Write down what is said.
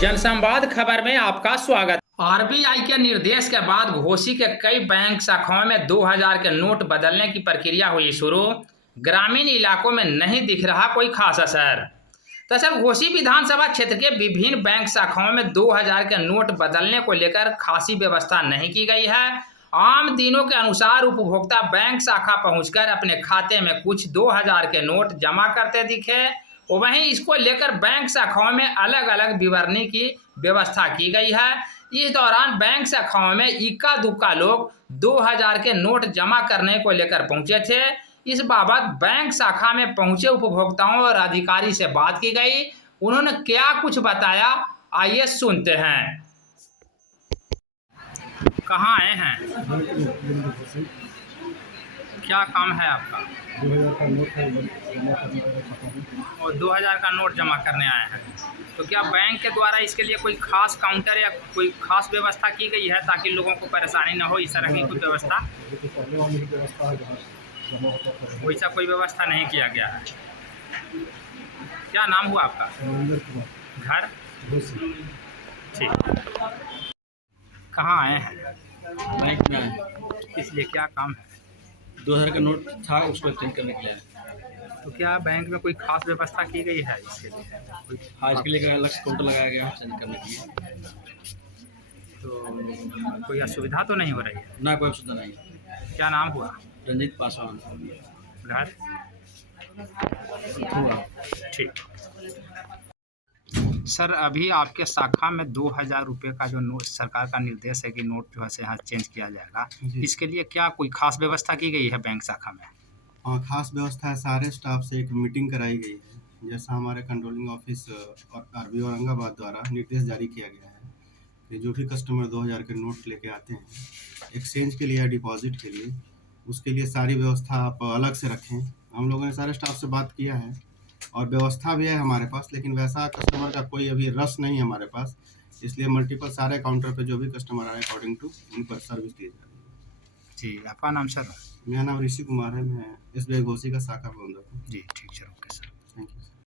जनसंवाद खबर में आपका स्वागत। आरबीआई के निर्देश के बाद घोसी के कई बैंक शाखाओं में 2000 के नोट बदलने की प्रक्रिया हुई शुरू। ग्रामीण इलाकों में नहीं दिख रहा कोई खास असर। दरअसल घोसी विधानसभा क्षेत्र के विभिन्न बैंक शाखाओं में 2000 के नोट बदलने को लेकर खासी व्यवस्था नहीं की गई है। आम दिनों के अनुसार उपभोक्ता बैंक शाखा पहुंचकर अपने खाते में कुछ 2000 के नोट जमा करते दिखे। वहीं इसको लेकर बैंक शाखाओं में अलग अलग विवरणी की व्यवस्था की गई है। इस दौरान बैंक शाखाओं में इक्का दुक्का लोग 2000 के नोट जमा करने को लेकर पहुंचे थे। इस बाबत बैंक शाखा में पहुंचे उपभोक्ताओं और अधिकारी से बात की गई। उन्होंने क्या कुछ बताया, आइए सुनते हैं। कहाँ आए हैं, क्या काम है आपका? 2000 का नोट है, जमा करने वाला खाता है। और 2000 का नोट जमा करने आए हैं, तो क्या बैंक के द्वारा इसके लिए कोई खास काउंटर या कोई खास व्यवस्था की गई है ताकि लोगों को परेशानी न हो? इस तरह की कोई व्यवस्था, तो पहले वाली ही व्यवस्था है जहाँ जमा होता था, वैसा कोई व्यवस्था नहीं किया गया है। क्या नाम हुआ आपका? सुरेंद्र कुमार घर? घोसी। ठीक। कहाँ आए हैं? बैंक में आए। इसलिए क्या काम है? 2000 का नोट था, उसको एक्सचेंज करने के लिए आए। तो क्या बैंक में कोई खास व्यवस्था की गई है इसके लिए? हाँ, इसके लिए अलग से काउंटर लगाया गया है चेंज करने के लिए। तो कोई असुविधा तो नहीं हो रही है? ना कोई सुविधा नहीं। क्या नाम हुआ? रंजीत पासवान। घर? हुआ। ठीक। सर, अभी आपके शाखा में 2000 रुपये का जो नोट, सरकार का निर्देश है कि नोट जो है से यहाँ चेंज किया जाएगा, इसके लिए क्या कोई खास व्यवस्था की गई है बैंक शाखा में? हाँ, खास व्यवस्था है। सारे स्टाफ से एक मीटिंग कराई गई है। जैसा हमारे कंट्रोलिंग ऑफिस और आरबीआई औरंगाबाद द्वारा निर्देश जारी किया गया है कि जो भी कस्टमर 2000 के नोट लेके आते हैं एक्सचेंज के लिए या डिपॉजिट के लिए, उसके लिए सारी व्यवस्था आप अलग से रखें। हम लोगों ने सारे स्टाफ से बात किया है और व्यवस्था भी है हमारे पास, लेकिन वैसा कस्टमर का कोई अभी रस नहीं है हमारे पास, इसलिए मल्टीपल सारे काउंटर पे जो भी कस्टमर आए अकॉर्डिंग टू उन पर सर्विस दी जा रही है। जी, आपका नाम सर? मेरा नाम ऋषि कुमार है, मैं SBI घोसी का शाखा प्रबंधक हूँ। जी, ठीक, चलो, ओके सर।